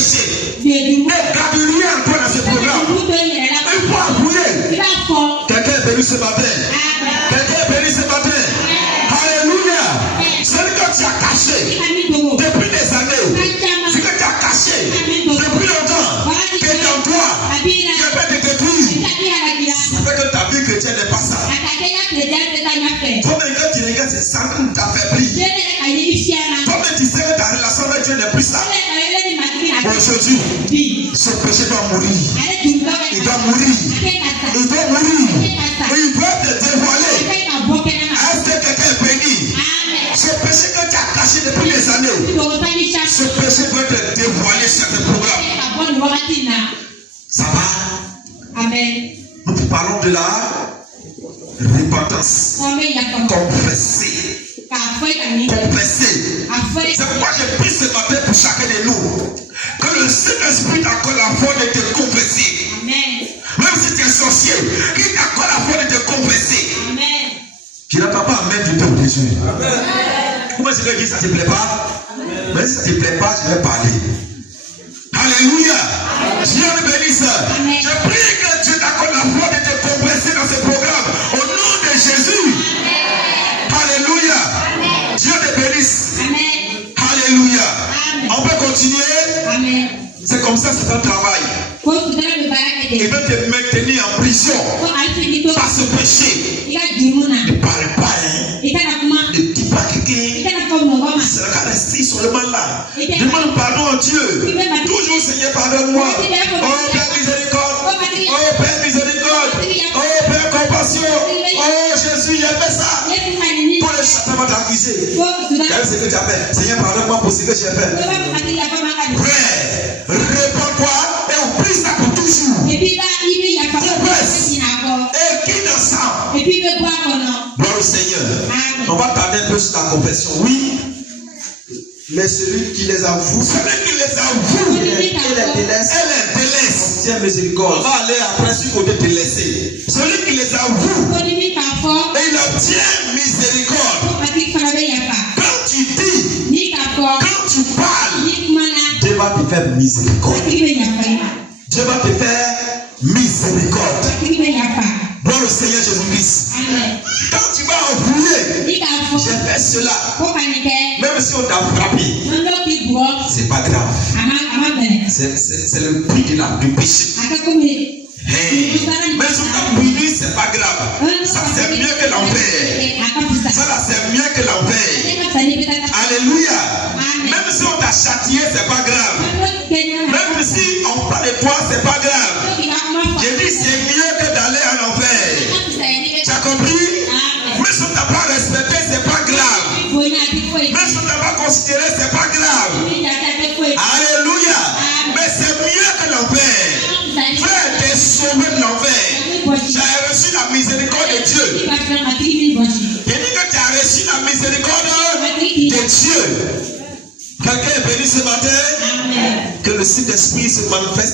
péché. Ne garde rien encore dans ce programme. Il faut avouer. Quelqu'un est béni ce matin. Quelqu'un est béni ce matin. Alléluia. Celui que tu as caché depuis des années, ce que tu as caché depuis longtemps, qui est en toi, qui est fait de détruire. Ça fait que ta vie chrétienne n'est pas ça. Toi-même, quand tu regardes, c'est ça qui t'affaiblit. Toi-même, tu sais que ta relation avec Dieu n'est plus ça. Aujourd'hui, ce péché doit mourir. Il doit mourir. Il doit mourir. Et il doit te dévoiler. Est-ce que quelqu'un est béni? Ce péché que tu as caché depuis des années, ce péché doit te dévoiler sur ce programme. Ça va? Amen. Nous parlons de la repentance. Confesser. Confesser. C'est pourquoi j'ai pris ce matin pour chacun de nous. Que le Saint-Esprit t'accorde la foi de te confesser. Amen. Même si tu es sorcier, qu'il t'accorde la foi de te confesser. Amen. Tu n'attends pas à mettre du temps de Jésus. Comment c'est que ça ne te plaît pas? Mais si ça ne te plaît pas, je vais parler. Alléluia. Dieu me bénisse. Je prie que Dieu t'accorde la foi de te confesser dans ce programme. Au nom de Jésus. Alléluia. Dieu te bénisse. Amen. Alléluia. Amen. On peut continuer. Amen. C'est comme ça, c'est un travail. Il veut te maintenir en prison par ce péché. Ne parle pas, hein. Ne dis pas quelqu'un. C'est le cas rester seulement là. Demande pardon à Dieu. Toujours, Seigneur, pardonne-moi. Oh Père miséricorde. Oh Père miséricorde. Oh Père compassion. Oh Jésus, j'ai fait ça. Pour le château va t'accuser. Quel c'est que tu as fait? Seigneur, pardonne-moi pour ce que j'ai fait. Frère, réponds-toi et oublie ça pour toujours. Confesse. Et quitte ensemble. Gloire au Seigneur. On va tarder un peu sur la confession. Oui. Mais celui qui les avoue, Celui qui les avoue, et les délaisse, obtient obtient miséricorde. On va aller après sur côté de laisser. Celui qui les avoue, et il obtient miséricorde. Quand tu dis, quand tu parles, Dieu va te faire miséricorde. Dieu va te faire miséricorde. Gloire au Seigneur Jésus-Christ. Quand tu vas avouer, j'ai fait cela, même si on t'a frappé, c'est pas grave. C'est le prix du péché. Hey. Mais si on t'a puni, c'est pas grave. Ça c'est mieux que l'enfer. Ça là c'est mieux que l'enfer. Alléluia. Même si on t'a châtié, c'est pas grave. Même si on parle de toi, c'est pas grave. J'ai dit c'est mieux que d'aller en enfer. Tu as compris? Mais si on t'a pas respecté, c'est pas grave. Même si on t'a pas considéré, c'est pas grave. Alléluia. Mais c'est mieux que l'enfer. Frère, t'es sauvé de l'enfer. Tu as reçu la miséricorde de Dieu. J'ai dit que tu as reçu la miséricorde de Dieu. Quelqu'un est béni ce matin? Que le Saint-Esprit se manifeste.